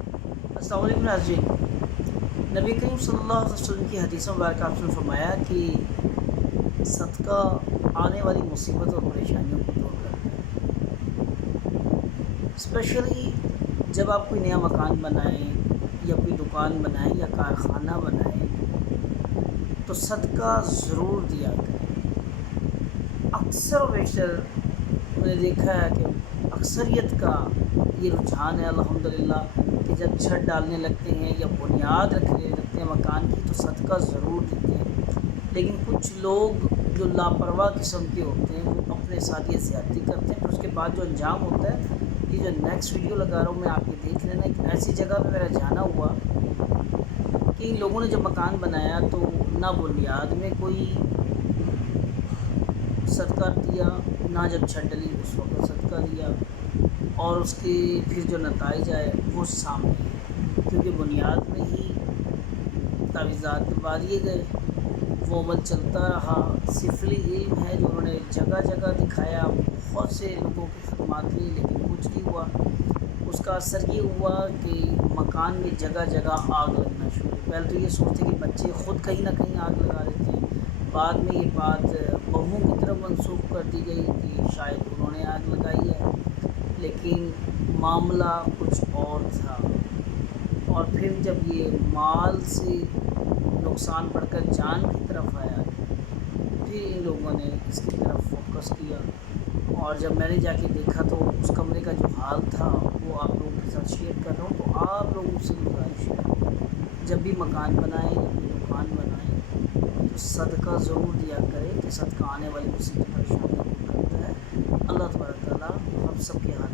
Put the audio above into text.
السلام علیکم ناظرین، نبی کریم صلی اللہ علیہ وسلم کی حدیث مبارکہ آپ نے فرمایا کہ صدقہ آنے والی مصیبت اور پریشانیوں کو دور کرتا ہے۔ اسپیشلی جب آپ کوئی نیا مکان بنائیں یا کوئی دکان بنائیں یا کارخانہ بنائیں تو صدقہ ضرور دیا کریں۔ اکثر و بیشتر میں نے دیکھا ہے کہ اکثریت کا یہ رجحان ہے الحمدللہ کہ جب چھت ڈالنے لگتے ہیں یا بنیاد رکھنے لگتے ہیں مکان کی تو صدقہ ضرور دیتے ہیں، لیکن کچھ لوگ جو لاپرواہ قسم کے ہوتے ہیں وہ اپنے ساتھ یہ زیادتی کرتے ہیں، پھر اس کے بعد جو انجام ہوتا ہے یہ جو نیکسٹ ویڈیو لگا رہا ہوں میں آپ یہ دیکھ لینا۔ ایک ایسی جگہ پہ میرا جانا ہوا کہ ان لوگوں نے جب مکان بنایا تو نہ بنیاد میں کوئی صدقہ دیا، نہ جب چھت ڈلی اس وقت صدقہ دیا، اور اس کی پھر جو نتائج آئے وہ سامنے ہیں، کیونکہ بنیاد میں ہی تعویذات دلوا دیے گئے، وہ عمل چلتا رہا۔ صفلی علم ہے جو انہوں نے جگہ جگہ دکھایا، بہت سے لوگوں کی خدمات لی لیکن کچھ نہیں ہوا۔ اس کا اثر یہ ہوا کہ مکان میں جگہ جگہ آگ لگنا شروع ہوئی۔ پہلے تو یہ سوچتے کہ بچے خود کہیں نہ کہیں آگ لگا دیتے ہیں، بعد میں یہ بات بہوؤں کی طرف منسوخ کر دی گئی کہ شاید انہوں نے آگ لگائی ہے، لیکن معاملہ کچھ اور تھا۔ اور پھر جب یہ مال سے نقصان بڑھ کر جان کی طرف آیا پھر ان لوگوں نے اس کی طرف فوکس کیا، اور جب میں نے جا کے دیکھا تو اس کمرے کا جو حال تھا وہ آپ لوگوں کے ساتھ شیئر کر رہا ہوں۔ تو آپ لوگوں سے گزارش ہے جب بھی مکان بنائیں یا کوئی دکان بنائیں تو صدقہ ضرور دیا کریں کہ صدقہ آنے والی مصیبت پریشانی دور کرتا ہے۔ اللہ تبارک تعالیٰ ہم سب کے حال